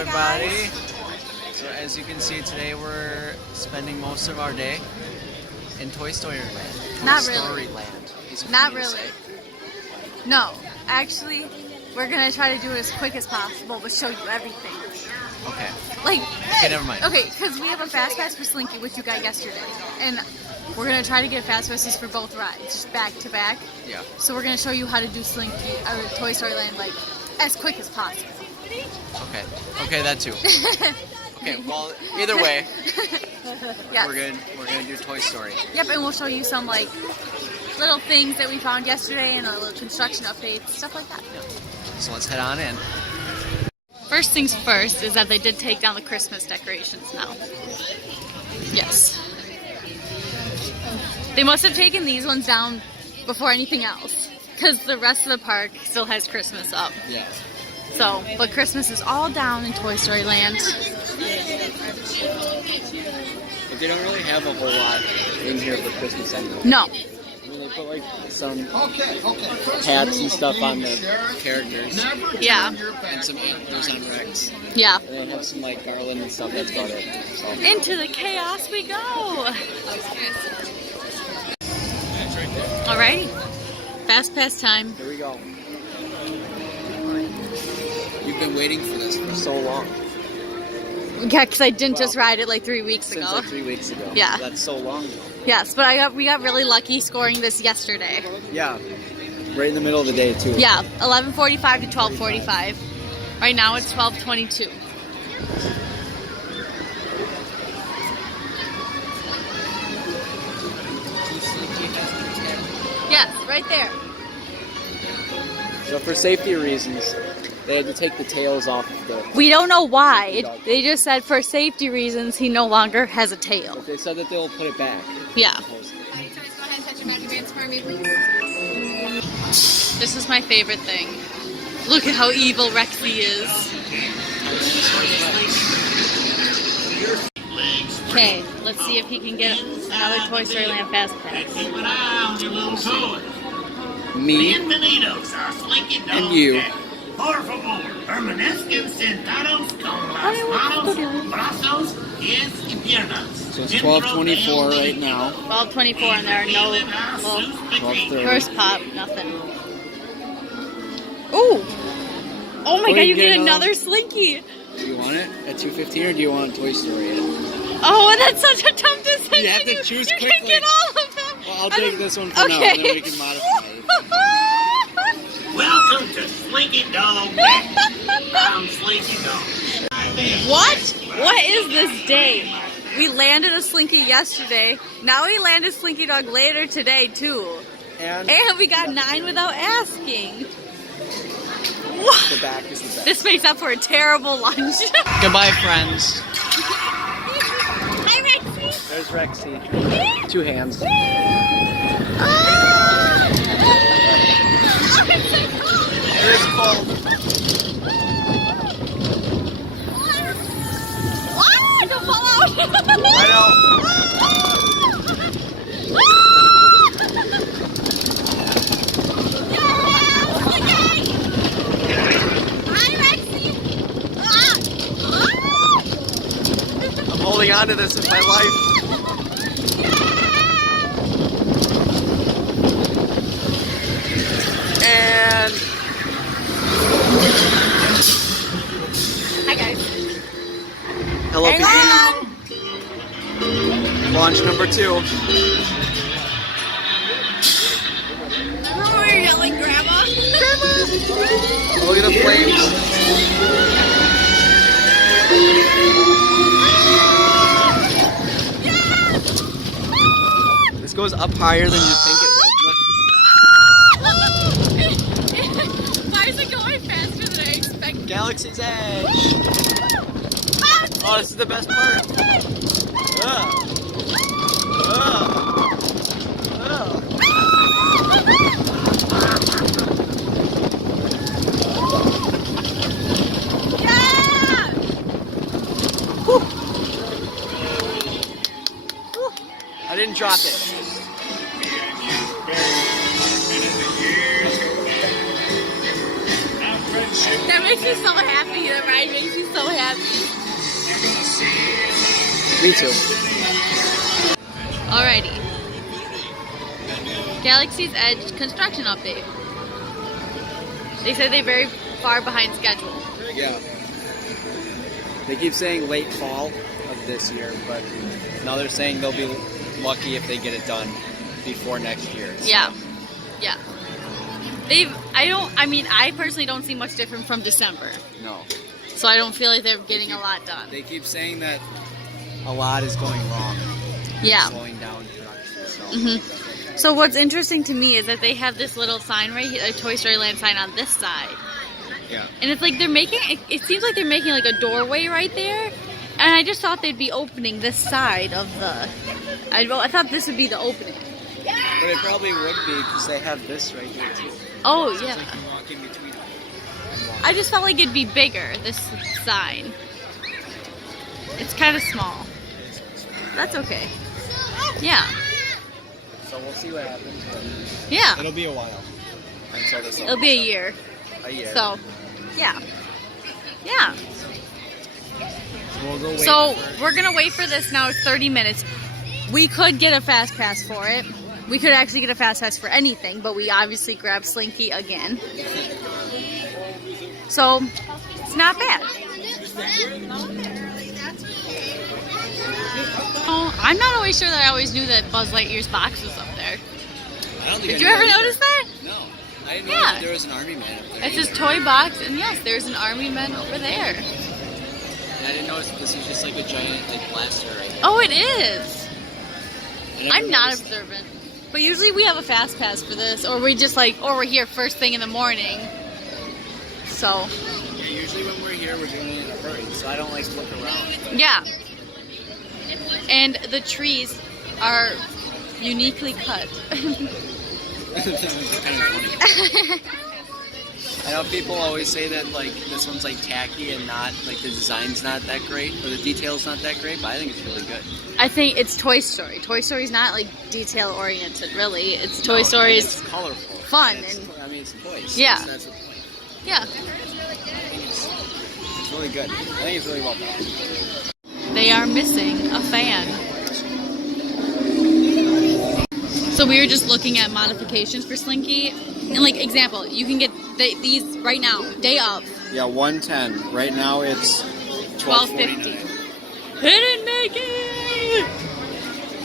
everybody. Guys. So as you can see today, we're spending most of our day in Toy Story Land. Not Toy really. Story Land. is what Not we really. say. No, actually, we're gonna try to do it as quick as possible, but show you everything. Okay. Like, Okay, never mind. okay, because we have a fast pass for Slinky, which you got yesterday, and we're gonna try to get fast passes for both rides, just back to back. Yeah. So we're gonna show you how to do Slinky or Toy Story Land like as quick as possible. Okay. Okay, that too. Okay. Well, either way, Yes. we're gonna do Toy Story. Yep, and we'll show you some like little things that we found yesterday and a little construction updates, stuff like that. So let's head on in. First things first is that they did take down the Christmas decorations now. Yes. They must have taken these ones down before anything else, because the rest of the park still has Christmas up. Yeah. So, but Christmas is all down in Toy Story Land. But they don't really have a whole lot in here for Christmas anyway. No. I mean, they put like some hats and stuff on the characters. Yeah. And some antlers on Rex. Yeah. And they have some like garland and stuff. That's about it. So. Into the chaos we go. Alrighty. Fast pass time. Here we go. You've been waiting for this for so long. Yeah, because I didn't just ride it like 3 weeks Since ago. like 3 weeks ago. Yeah. That's so long ago. Yes, but we got really lucky scoring this yesterday. Yeah. Right in the middle of the day too. Yeah, 11:45 to 12:45. Right now it's 12:22. Yes, right there. So for safety reasons, they had to take the tails off of the... We don't know why. They just said for safety reasons he no longer has a tail. But they said that they'll put it back. Yeah. Supposedly. This is my favorite thing. Look at how evil Rexy is. Okay, let's see if he can get another Toy Story Land Fast Pass. Me Bienvenidos a Slinky Dog and you. Dash. Por favor, permanezcan sentados con las manos, brazos, pies y piernas. So it's 12:24 right now. 12:24 and there are no well, 12:30. first pop, nothing. Ooh! Oh my god, you get another Slinky! Do you want it at 2:15 or do you want Toy Story? Oh, that's such a tough decision. You have to choose You quickly. can get all of them. Well, I'll take this one for now, and then we can modify it. Welcome to Slinky Dog Dash. I'm Slinky Dog. What? What is this day? We landed a Slinky yesterday. Now we landed Slinky Dog later today too. And And we got 9 without asking. the back is the best. This makes up for a terrible lunch. Goodbye, friends. Hi, Rexy. There's Rexy. 2 hands. It is cold. Don't fall out. I know. I'm holding on to this with my life. And Hi, guys. hello, people. Launch number 2. Remember when you got like grandma? Look at the flames. This goes up higher than you think it would. Why is it going faster than I expected? Galaxy's Edge. Oh, this is the best part. I didn't drop it. That makes me so happy. The ride makes me so happy. Me too. Alrighty. Galaxy's Edge construction update. They said they're very far behind schedule. Yeah. They keep saying late fall of this year, but now they're saying they'll be lucky if they get it done before next year. So. Yeah. Yeah. I personally don't see much different from December. No. So I don't feel like they're getting a lot done. They keep saying that a lot is going wrong. Yeah. Slowing down production. So. Mm-hmm. So what's interesting to me is that they have this little sign right here, a Toy Story Land sign on this side. Yeah. And it's like they're making, it seems like they're making like a doorway right there. And I just thought they'd be opening this side of the, I thought this would be the opening. But it probably would be because they have this right here too. Oh, So yeah. it's like you walk in between them. I just felt like it'd be bigger, this sign. It's kind of small. That's okay. Yeah. So we'll see what happens. But Yeah. it'll be a while until this. It'll be a year. A year. So, yeah. Yeah. So we'll go wait So for we're gonna wait for this now. It's 30 minutes. We could get a fast pass for it. We could actually get a fast pass for anything, but we obviously grabbed Slinky again. So it's not bad. Oh, I'm not always sure that I always knew that Buzz Lightyear's box was up there. I don't think Did you ever notice that? No. I didn't know Yeah. that there was an army man up there. It's his toy box, and yes, there's an army man over there. And I didn't notice this is just like a giant like blaster right here. Oh, it is. I never I'm not noticed that. observant. But usually we have a fast pass for this, or we just like, or we're here first thing in the morning. So, Yeah, usually when we're here, we're doing it in a hurry, so I don't like look around. yeah. And the trees are uniquely cut. That was kind of funny. I know people always say that like this one's like tacky and not like the design's not that great or the detail's not that great, but I think it's really good. I think it's Toy Story. Toy Story's not like detail oriented, really. It's Toy No, Story's it's colorful, fun and it's, and I mean it's toys. Yeah. That's the point. yeah. It's really good. I think it's really well done. They are missing a fan. So we were just looking at modifications for Slinky. And like example, you can get these right now, day of. Yeah, 110. Right now it's $12.50. Didn't make it!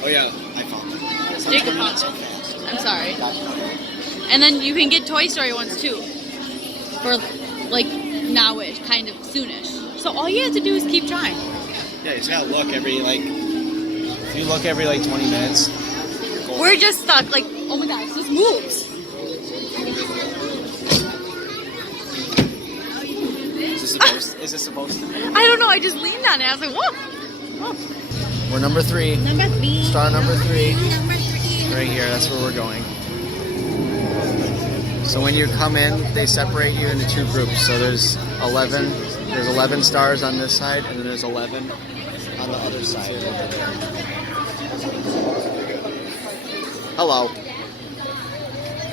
Oh yeah, I found it. Jacob found so it. fast. I'm sorry. And then you can get Toy Story ones too. For like now-ish, kind of soonish. So all you have to do is keep trying. Yeah, you just gotta look every like. If you look every like 20 minutes. You're golden. We're just stuck like, oh my gosh, this moves. Is this supposed to be? I don't know, I just leaned on it. I was like, whoa. Whoa. We're number 3. Number 3. Star number 3. Number 3. Right here, that's where we're going. So when you come in, they separate you into 2 groups. So there's 11 stars on this side, and then there's 11 on the other side. Hello.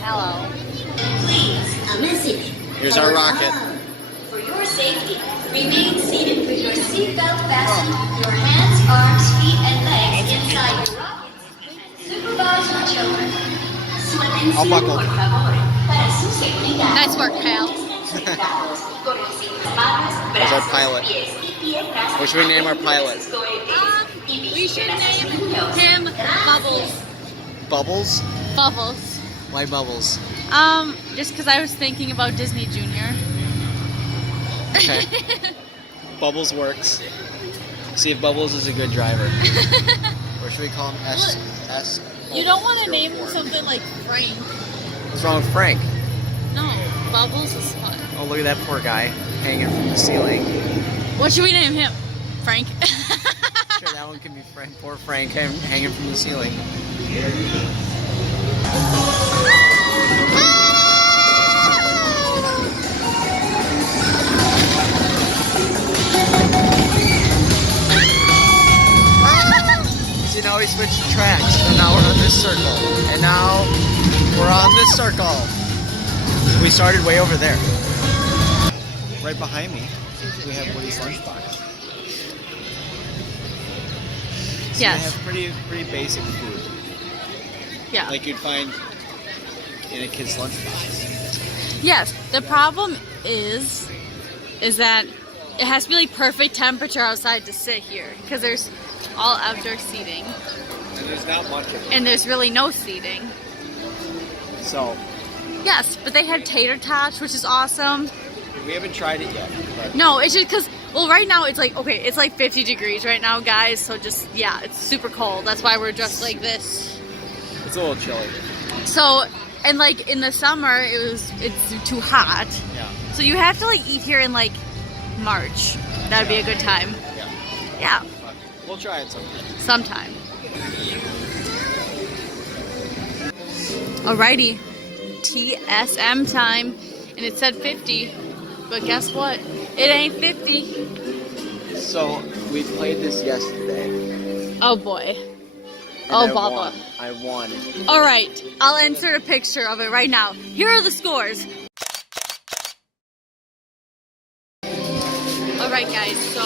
Hello. Please, a message. Here's our rocket. For your safety, remain seated with your seatbelt fastened, your hands, arms, feet, and legs inside your rocket. Supervise your children. Suéltense, I'll buckle. por favor, para su seguridad. Nice work, pal. Con las manos, There's our brazos, pilot. pies y piernas. What should we name our pilot? We should name him Bubbles. Bubbles? Bubbles. Why Bubbles? Just because I was thinking about Disney Junior. Okay. Bubbles works. See if Bubbles is a good driver. Or should we call him S? You don't want to name 04. something like Frank. What's wrong with Frank? No, Bubbles is fun. Oh, look at that poor guy hanging from the ceiling. What should we name him? Frank? Sure, that one can be Frank. Poor Frank hanging from the ceiling. See, now we switched tracks, so now we're on this circle. And now we're on this circle. We started way over there. Right behind me, we have Woody's lunchbox. So Yes. They have pretty basic food, Yeah. like you'd find in a kid's lunchbox. Yes. The problem is that it has to be like perfect temperature outside to sit here because there's all outdoor seating And there's not much of it. and there's really no seating. So Yes, but they have tater tots, which is awesome. we haven't tried it yet. But No, it's just because, well, right now it's like, okay, it's like 50 degrees right now, guys. So just, yeah, it's super cold. That's why we're dressed like this. it's a little chilly. So, and like in the summer, it's too hot. Yeah. So you have to like eat here in like March. That'd be a good time. Yeah. Yeah, But we'll try it sometime. sometime. Alrighty, TSM time. And it said 50, but guess what? It ain't 50. So we played this yesterday. Oh boy. and Oh, I Baba. won. I won. Alright, I'll insert a picture of it right now. Here are the scores. Alright guys, so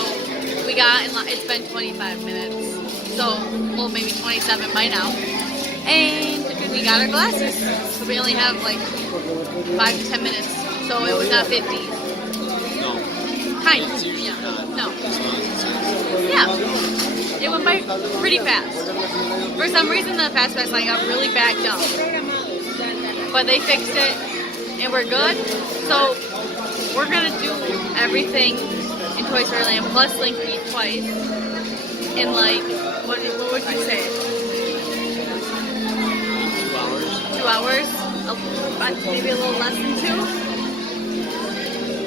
we got, it's been 25 minutes. So, well maybe 27 by now. And we got our glasses. So we only have like 5 to 10 minutes. So it was not 50. No. Kind of. It's usually Yeah. not. No. As long as it's- Yeah. It went by pretty fast. For some reason the Fast Pass line got really backed up. But they fixed it and we're good. So we're gonna do everything in Toy Story Land plus Slinky twice in like what would you say? 2 hours. 2 hours? Maybe a little less than 2?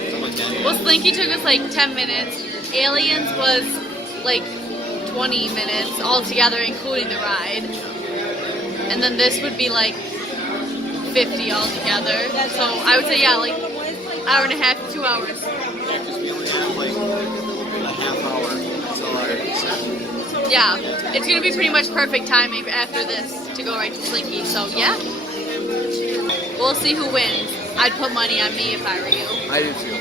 Something like that. Well, Slinky took us like 10 minutes. Aliens was like 20 minutes altogether, including the ride. And then this would be like 50 altogether. So I would say, yeah, like hour and a half, 2 hours. Yeah, because we only have like a half hour until our set. Yeah, it's gonna be pretty much perfect timing after this to go right to Slinky. So yeah, we'll see who wins. I'd put money on me if I were you. I do too.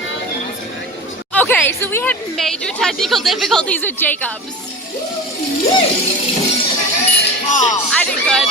Okay, so we had major technical difficulties with Jacob's. I did good.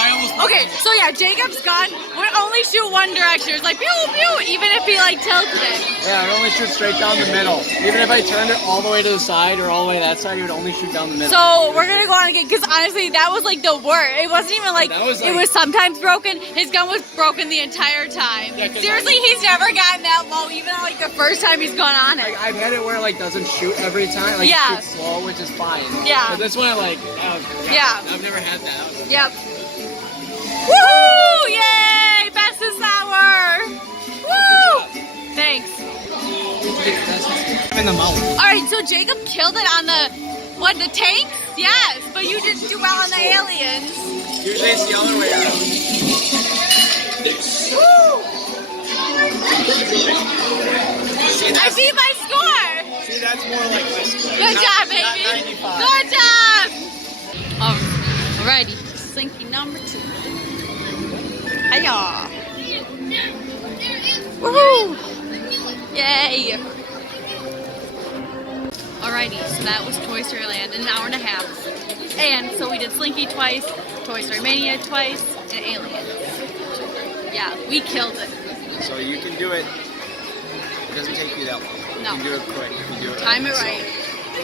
Okay, so yeah, Jacob's gun would only shoot one direction. It was like pew pew, even if he like tilted it. Yeah, it only shoots straight down the middle. Even if I turned it all the way to the side or all the way to that side, it would only shoot down the middle. So we're gonna go on again because honestly, that was like the worst. It wasn't even like, That was it like- was sometimes broken. His gun was broken the entire time. Yeah, 'cause Seriously, he's never gotten that low, even on like the first time he's gone on it. Like, I've had it where it like doesn't shoot every time. Like Yeah. it shoots slow, which is fine. Yeah. But this one, like, that was, Yeah. I've never had that. That was- Yep. Woohoo! Yay! Best this hour! Woo! Thanks. I'm in the mouth. Alright, so Jacob killed it on the tanks? Yes, but you didn't do well on the aliens. Usually it's the other way around. Woo! I beat my score! See, that's more like my score. Good job, Not baby! 95. Good job! Alrighty, Slinky number 2. Hiya! Woohoo! Yay! Alrighty, so that was Toy Story Land in an hour and a half. And so we did Slinky twice, Toy Story Mania twice, and Aliens. Yeah, we killed it. So you can do it. It doesn't take you that long. No. You can do it quick. You can do it Time it right.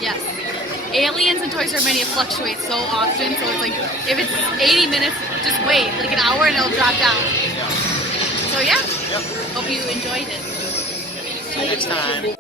Yes. Aliens and Toy Story Mania fluctuate so often, so it's like, if it's 80 minutes, just wait, like an hour and it'll drop down. Yeah. So yeah, Yep. hope you enjoyed it. See you next time.